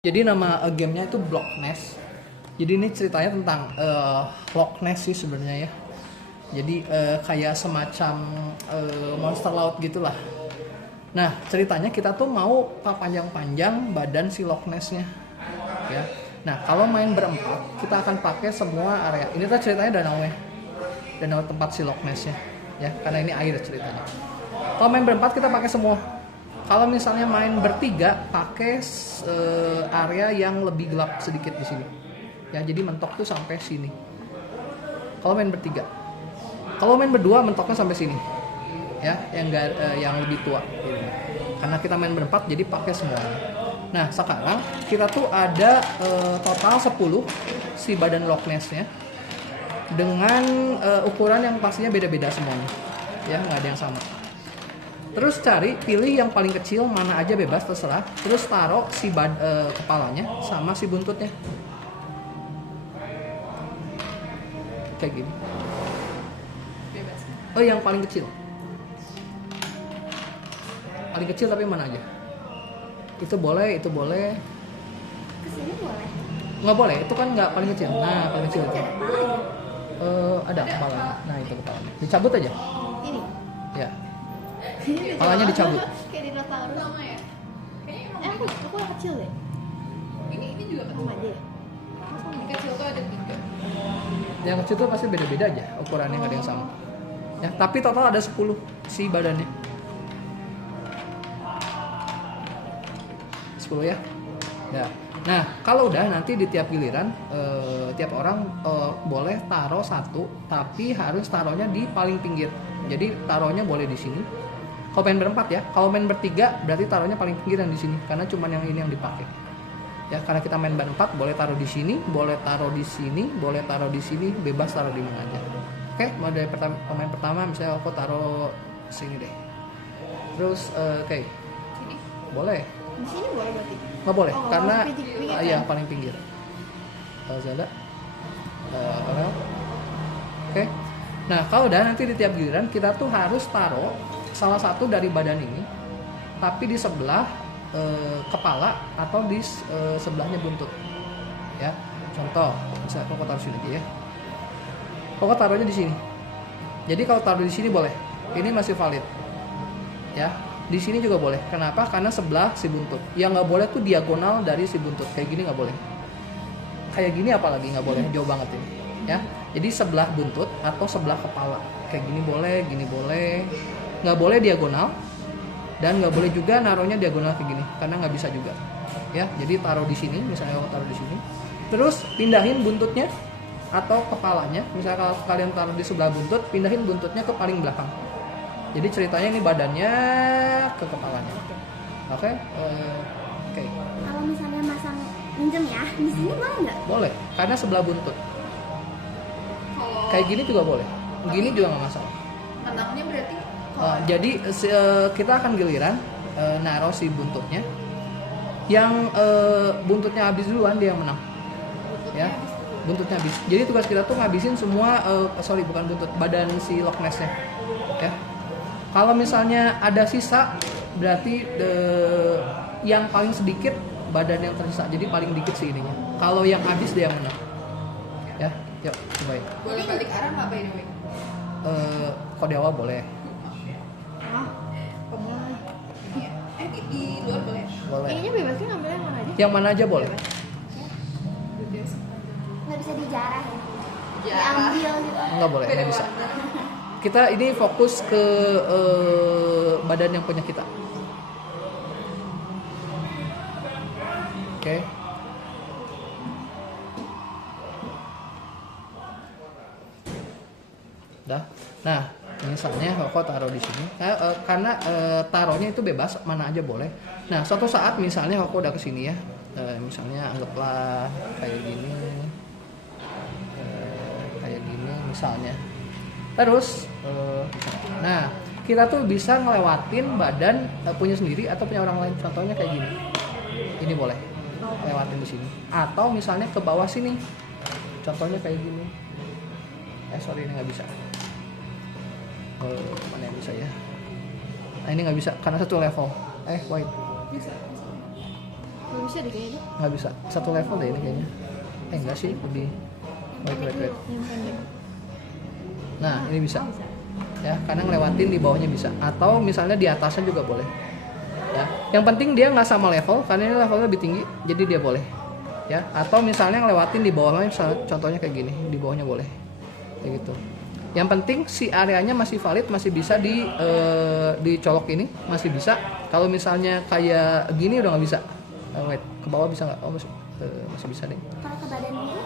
Jadi nama gamenya itu Block Nest. Jadi ini ceritanya tentang Loch Ness sih sebenarnya ya. Jadi kayak semacam monster laut gitulah. Nah ceritanya kita tuh mau panjang-panjang badan si Loch Ness-nya. Ya. Nah kalau main berempat kita akan pakai semua area. Ini tuh ceritanya danau tempat si Loch Ness-nya. Ya karena ini air ceritanya. Kalau main berempat kita pakai semua. Kalau misalnya main bertiga, pakai area yang lebih gelap sedikit di sini. Ya, jadi mentok tuh sampai sini. Kalau main bertiga. Kalau main berdua, mentoknya sampai sini. Ya, yang lebih tua. Gitu. Karena kita main berempat, jadi pakai semuanya. Nah, sekarang kita tuh ada total 10 si badan Loch Ness-nya dengan ukuran yang pastinya beda-beda semuanya. Ya, nggak ada yang sama. Terus pilih yang paling kecil, mana aja bebas terserah. Terus taruh si kepalanya sama si buntutnya. Kayak gini. Bebas. Oh, yang paling kecil. Paling kecil tapi mana aja? Itu boleh. Kesini boleh. Nggak boleh, itu kan nggak paling kecil. Nah, paling kecil. Ada kepalanya. Ada kepalanya. Nah, itu kepalanya. Dicabut aja. Ini. Ya. Kepalanya dicabut. Kayak dinosaurus. Sama ya? Kayaknya emang Aku yang kecil deh. ini juga kan Sama aja ya. yang kecil tuh ada 3. Yang kecil tuh pasti beda-beda aja ukurannya, nggak ada yang sama. Ya, tapi total ada 10 si badannya. 10 ya. Ya. Nah, kalau udah nanti di tiap giliran tiap orang boleh taruh satu, tapi harus taruhnya di paling pinggir. Jadi taruhnya boleh di sini. Kalau main berempat ya, kalau main bertiga berarti taruhnya paling pinggir yang di sini, karena cuma yang ini yang dipakai. Ya, karena kita main berempat boleh taruh di sini, boleh taruh di sini, boleh taruh di sini, bebas taruh di mana aja. Oke, mau dari pemain pertama misalnya aku taruh sini deh. Terus oke. Sini. Boleh. Di sini boleh berarti. Nggak boleh, Oh, karena pinggir iya kan? paling pinggir. Zada. Farel. Oke. Nah, kalau udah nanti di tiap giliran kita tuh harus taruh salah satu dari badan ini, tapi di sebelah kepala atau di sebelahnya buntut. Ya, contoh, misalnya kok taruh sini aja ya. Kok taruhnya di sini. Jadi kalau taruh di sini boleh. Ini masih valid. Ya, di sini juga boleh. Kenapa? Karena sebelah si buntut. Yang nggak boleh tuh diagonal dari si buntut. Kayak gini nggak boleh. Kayak gini apalagi nggak boleh. Jauh banget ini. Ya, jadi sebelah buntut atau sebelah kepala. Kayak gini boleh. Nggak boleh diagonal. Dan nggak boleh juga naruhnya diagonal kayak gini, karena nggak bisa juga. Ya, jadi taruh di sini, misalnya kalau taruh di sini. Terus pindahin buntutnya atau kepalanya. Misalnya kalau kalian taruh di sebelah buntut, pindahin buntutnya ke paling belakang. Jadi ceritanya ini badannya ke kepalanya. Oke? Oke. Kalau misalnya masang minjem ya, di sini boleh nggak? Boleh, karena sebelah buntut. Kalau Kayak gini juga boleh. Gini juga nggak masalah. menangnya berarti Jadi kita akan giliran naruh si buntutnya. Yang buntutnya habis duluan dia yang menang. Ya, buntutnya habis. Jadi tugas kita tuh ngabisin semua, bukan buntut, badan si Loch Ness-nya. Ya. Kalau misalnya ada sisa, berarti yang paling sedikit badan yang tersisa. Jadi paling dikit sih ininya. Kalau yang habis dia yang menang. Ya, yuk cobain. boleh balik arah nggak by the way? Kok di awal boleh. Boleh. Iya. Di luar boleh. Boleh. Kayaknya bebas kan ngambil yang mana aja? Yang mana aja boleh. Bebas. Nggak bisa dijarah ya? Jarah. Diambil gitu. Nggak boleh, nggak bisa. Kita ini fokus ke badan yang punya kita. Oke. Dah. Nah, misalnya kok taruh di sini, karena taruhnya itu bebas, mana aja boleh. Nah, suatu saat misalnya kok udah kesini ya, misalnya anggaplah kayak gini, misalnya. Terus, nah kita tuh bisa ngelewatin badan punya sendiri atau punya orang lain. Contohnya kayak gini, ini boleh lewatin di sini. Atau misalnya ke bawah sini, contohnya kayak gini. Sorry ini nggak bisa. Mana yang bisa ya? Nah ini nggak bisa karena satu level. Wait. Bisa. Nggak bisa deh kayaknya. Nggak bisa, satu level deh ini kayaknya. Enggak sih, lebih. Wait. Yang pendek. Nah ini bisa. Oh, bisa. Ya, karena ngelewatin di bawahnya bisa. Atau misalnya di atasnya juga boleh. Ya, yang penting dia nggak sama level, karena ini levelnya lebih tinggi, jadi dia boleh. Ya, atau misalnya ngelewatin di bawahnya, misalnya, contohnya kayak gini, di bawahnya boleh. Kayak gitu. Yang penting si areanya masih valid, masih bisa dicolok ini, masih bisa. Kalau misalnya kayak gini udah nggak bisa. Wait, ke bawah bisa nggak? Oh, masih bisa deh. Kalau ke badan itu,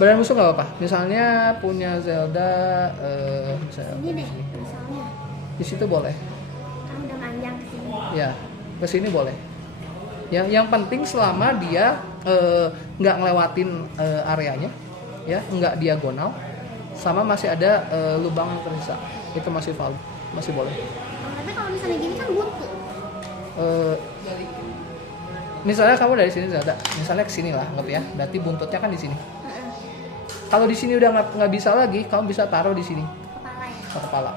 Badan musuh nggak apa-apa. Misalnya punya Zelda, misalnya ini deh, di sini. misalnya. Di situ boleh. Kan udah manjang ke sini. Ya, ke sini boleh. Yang penting selama dia nggak ngelewatin areanya, ya, nggak diagonal, sama masih ada lubang yang tersisa, itu masih valid, masih boleh. Oh, tapi kalau misalnya gini kan buntu. Balik. Misalnya kamu dari sini Zelda, misalnya ke sini lah, anggap ya, berarti buntutnya kan di sini. Heeh. Kalau di sini udah nggak bisa lagi, kamu bisa taruh di sini Kepala ya. ke kepala.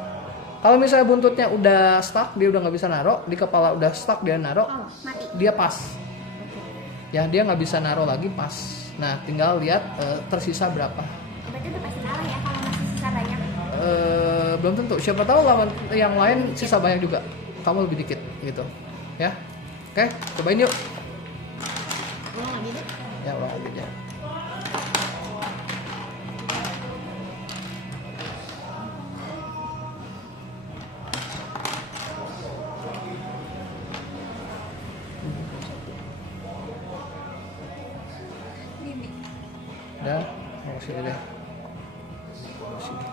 Kalau misalnya buntutnya udah stuck, dia udah nggak bisa naruh, di kepala udah stuck dia naruh, Oh, mati. dia pas. Ya, dia nggak bisa naruh lagi pas. Nah, tinggal lihat tersisa berapa. Berarti udah pasti kalah ya kalau masih sisa banyak. Belum tentu. Siapa tahu lawan yang lain sisa banyak juga. Kamu lebih dikit gitu. Ya. Oke, cobain yuk. Oh, nggak bisa. Ya, ulang lagi aja. Ini. Udah, mau sini deh. Sini.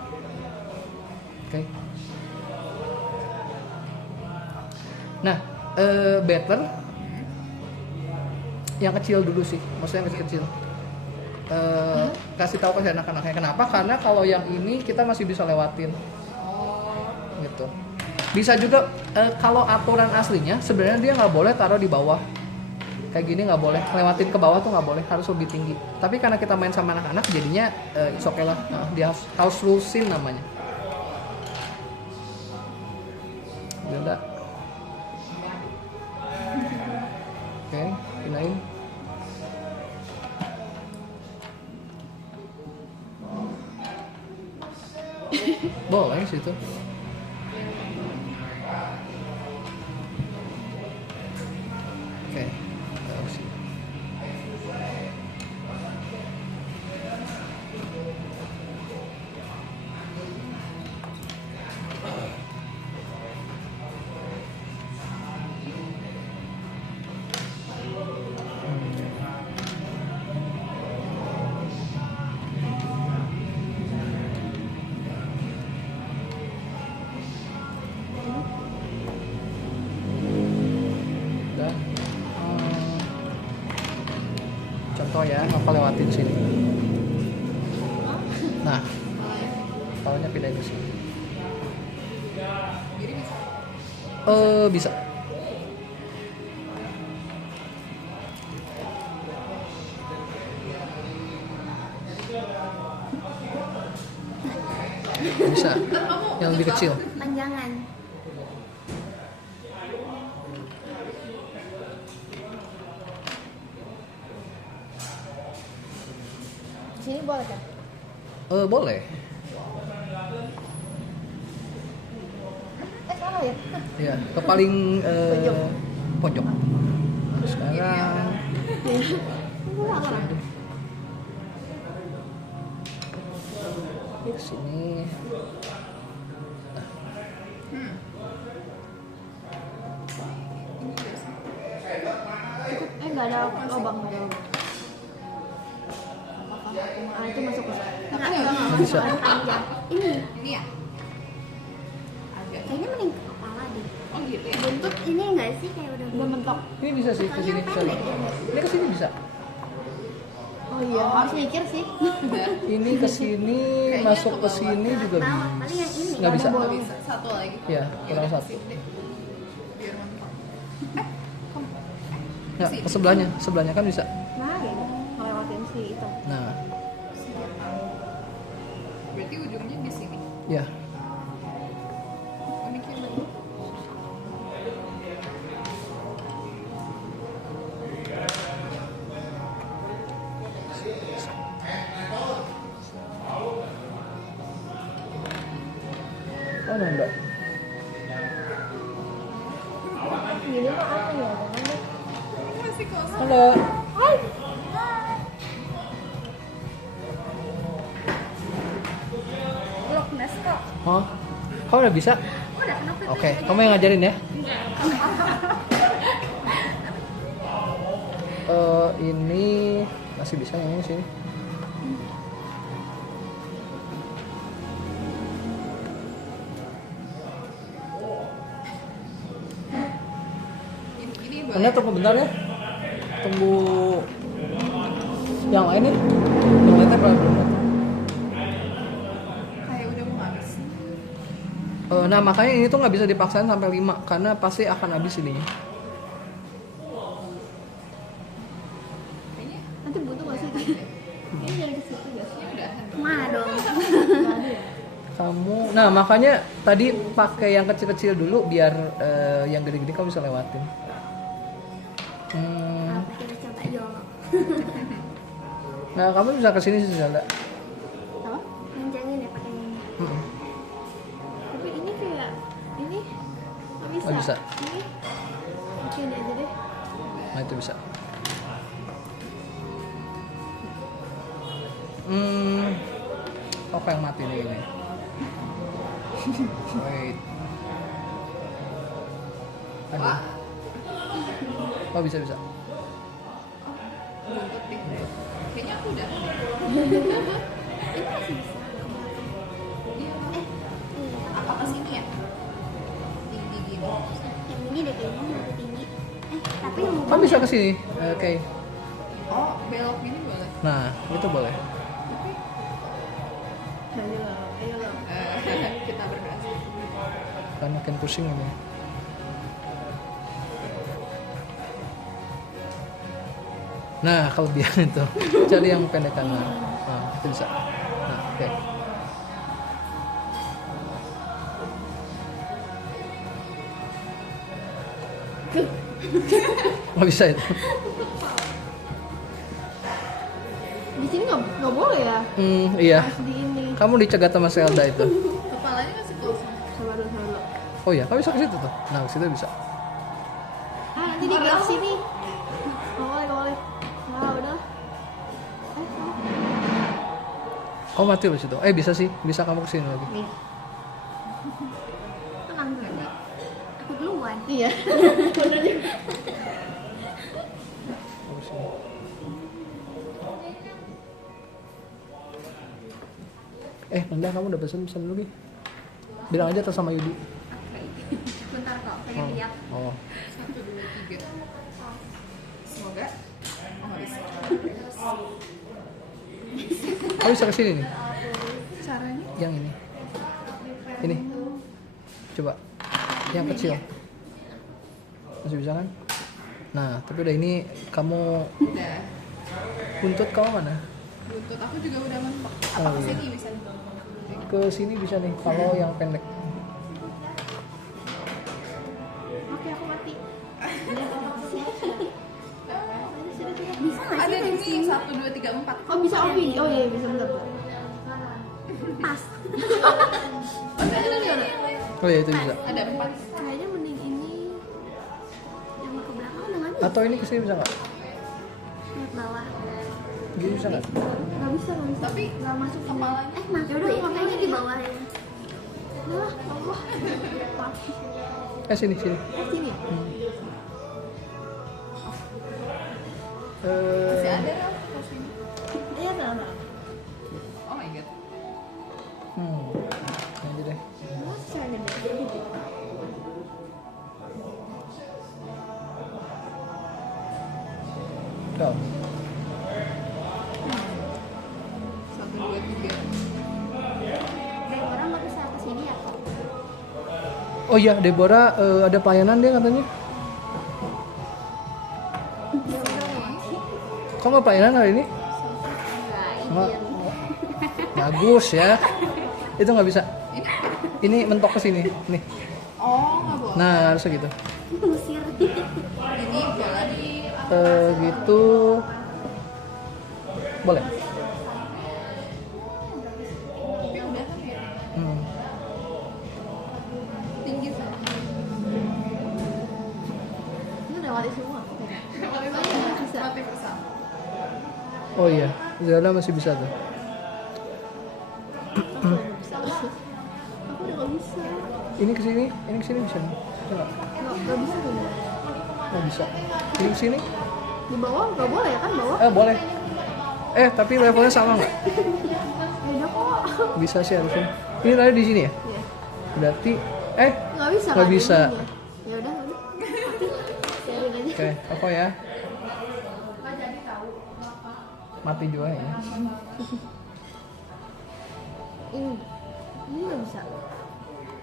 Oke. Nah, better yang kecil dulu sih, maksudnya yang kecil-kecil. Kasih tahu ke anak-anaknya. Kenapa? Karena kalau yang ini kita masih bisa lewatin, Oh. gitu. Bisa juga kalau aturan aslinya sebenarnya dia nggak boleh taruh di bawah. Kayak gini nggak boleh, lewatin ke bawah tuh nggak boleh, harus lebih tinggi. Tapi karena kita main sama anak-anak, jadinya it's okay lah. Dia house rulesin namanya. Udah. Oke, pinain. Boleh situ. Oke, taruh sini. Udah. Contoh ya, apa lewatin sini. Nah, kepalanya pindahin ke sini. Jadi bisa. Bisa. Bisa. Yang lebih kecil. Panjangan. Sini boleh kan? Boleh. Salah ya? Ya, ke paling pojok. Nah, sekarang ke sini. Nggak ada lubang, nggak ada lubang. Ah, itu masuk ke Enggak, Nggak bisa. panjang. Ini Ini ya? Agak. kayaknya mending ke kepala deh. Oh gitu ya? Buntut ini enggak sih kayak udah Udah mentok. Ini bisa sih ke sini bisa. Ini ke sini bisa. Oh iya, harus mikir sih. Ini ke sini, Kayaknya masuk ke ke sini juga Bawah, bisa. paling yang ini. Nggak bisa. Nggak bisa. Satu lagi. Ya, kurang udah, satu. sip deh. Biar mentok. Nggak, ke sebelahnya, sebelahnya kan bisa. Nah, ya. Ngelewatin si itu. Nah, Berarti ujungnya di sini. ya. Demikian. Oh nanda. Gini mah apa ya? Ini masih kosong. Halo. Loch Ness kok. Oh, kamu udah bisa? Udah kenapa? Oke, kamu yang ngajarin ya? Ini masih bisa yang ini sih. Ini Anda boleh. tunggu bentar ya. Tunggu yang lain nih. Yang lainnya belum. Kayak udah mau habis. Nah makanya ini tuh nggak bisa dipaksain sampai 5 karena pasti akan habis ininya. Kayaknya Nanti butuh gak sih? Ini jadi ke situ gak sih? ini udah. Mana dong? Kamu, nah makanya tadi pakai yang kecil-kecil dulu biar yang gede-gede kamu bisa lewatin. Apa kita coba yolo? Nah kamu bisa kesini sih Zelda. Apa? Panjangin ya pakai ini. Tapi ini kayak ini nggak bisa. Oh, bisa. Ini oke ini aja deh. Nah itu bisa. Oke yang mati nih ini. Wait. Ada. Oh bisa. Buntut deh. Kayaknya aku udah. Ini masih bisa. Iya. Iya. Apa ke sini ya? Tinggi gini. Yang ini deh kayaknya lebih tinggi. Tapi yang Kamu bisa kesini. Oke. Oh, belok gini boleh. Nah itu boleh. Ayo lah. Kita berhasil. Kan makin pusing ini. Nah kelebihan itu cari yang pendekan. Nah itu bisa. Nah oke. Nggak bisa itu. di sini nggak boleh ya? Iya. Harus di ini. Kamu dicegat sama Zelda itu. Kepalanya masih kosong. Sabar dulu. Oh iya, kamu bisa ke situ tuh. Nah, ke situ bisa. Nanti di belakang sini. Nggak boleh. Wah udah. Kamu mati loh situ. Bisa sih, bisa kamu kesini lagi. Nih. Tenang dulu. Aku duluan. Iya. Kamu kesini. Nanda kamu udah pesan dulu Gi. Bilang aja atas sama Yudi. Bentar kok, pengen lihat. Oh. 1, 2, 3. Semoga. Oh nggak bisa. Kamu bisa kesini nih. Caranya? Yang ini. Ini. Coba. Yang kecil. Masih bisa kan? Nah, tapi udah ini kamu Udah. buntut kamu mana? Buntut aku juga udah mentok. Oh, Apa ke iya. sini bisa nih? Ke sini bisa nih kalau yang pendek. Oke, aku mati. Bisa nggak sih Ada dari di sini? sini 1, 2, 3, 4. Oh bisa ini. Oh iya bisa bener. Pas. Oh iya itu bisa. Ada 4. Kayaknya mending ini yang ke belakang udah nggak bisa. Atau ini kesini bisa nggak? Lihat bawah. Gini bisa nggak? Nggak bisa. Tapi Nggak masuk kepalanya. masuk deh. Makanya di bawah ya. Udah, Allah. Sini. Sini. Masih ada Raf, ke sini. Iya sama. Oh my god. Ini aja deh. Masih ada deh. Go. 1, 2, 3. Dari orang nggak bisa ke sini ya? Oh iya, Deborah ada pelayanan dia katanya. Kok nggak pelayanan hari ini? Nggak. Bagus ya. Itu nggak bisa. Ini mentok ke sini. Nih. Oh nggak boleh. Nah harusnya gitu. Usir. Ini boleh. Gitu. Boleh. Tapi udah kan ya. Oh iya, Zelda masih bisa tuh. Aku udah gak bisa. Ini kesini bisa nggak? Bisa nggak? Gak bisa tuh. Nggak bisa. Ini kesini? Di bawah gak boleh ya kan bawah? Boleh. Tapi levelnya sama nggak? Beda kok. Bisa sih harusnya. Ini tadi di sini ya? Iya. Berarti Gak bisa. Nggak kan bisa. ininya? Ya udah. Sharing aja. oke, apa ya? Mati juga ya. Ini gak bisa.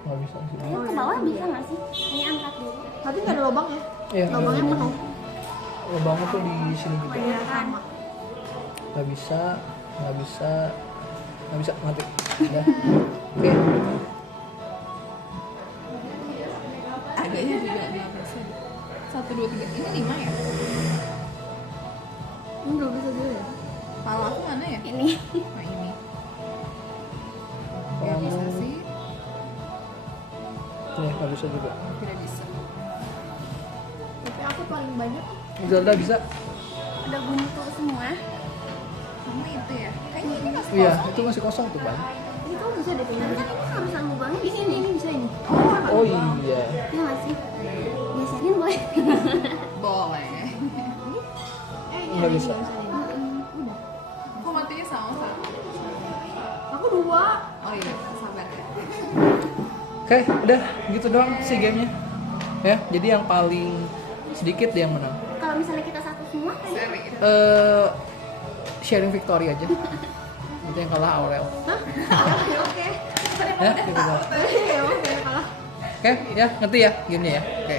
Nggak bisa sih. Ayo ke bawah bisa nggak sih? Ini angkat dulu. Tapi gak ada lubang ya? Iya. Lubangnya penuh. Lubangnya tuh di sini gitu. Iya sama. Nggak bisa mati. Udah. Oke. Agaknya juga 5%. 1, 2, 3. Ini 5 ya? Ini gak bisa dulu ya? Kalau aku mana ya? Ini. Oh ini. Ya bisa sih. Nih, nggak bisa juga. Tidak bisa. Tapi aku paling banyak. Zelda bisa? Udah buntu semua. Sama itu ya? Kayaknya ini masih Iya, kosong. itu masih kosong tuh, Bang. Ini tuh bisa deh Tapi kan ini harus ada lubangnya di sini. Ini bisa ini. Oh iya. Ya nggak sih? Geserin boleh. Boleh. Ini Nggak ada bisa. ini, Udah. Kok matinya sama satu? Aku 2. Oh iya, sabar ya. Oke, udah gitu doang sih gamenya. Ya, jadi yang paling sedikit dia yang menang. Kalau misalnya kita satu semua kan Seri. Sharing victory aja. Itu yang kalah Aurel. Hah? Oke. Ya, gitu doang. Oke, kalah. Oke, ya, ngerti ya gamenya ya. Oke.